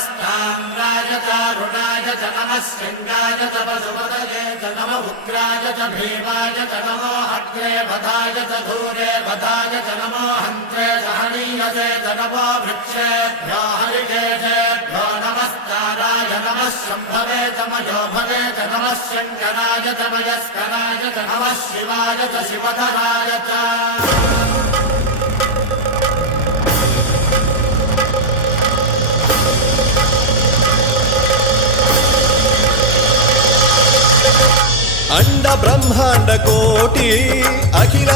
नमस्ताम्राय चारुणाय च नमः शृङ्गाय च पशुपतये च नम उग्राय च भीमाय च नमो अग्रे वधाय च धूरे वधाय च नमो हन्त्रे च हनीयसे च नमो वृक्षेभ्यो हरिकेशेभ्यो नमस्काराय नमः शम्भवे च मयोभवे च नमः शङ्कराय च मयस्कराय च नमः शिवाय च शिवधराय च अंड ब्रह्मांड कोटि अखिल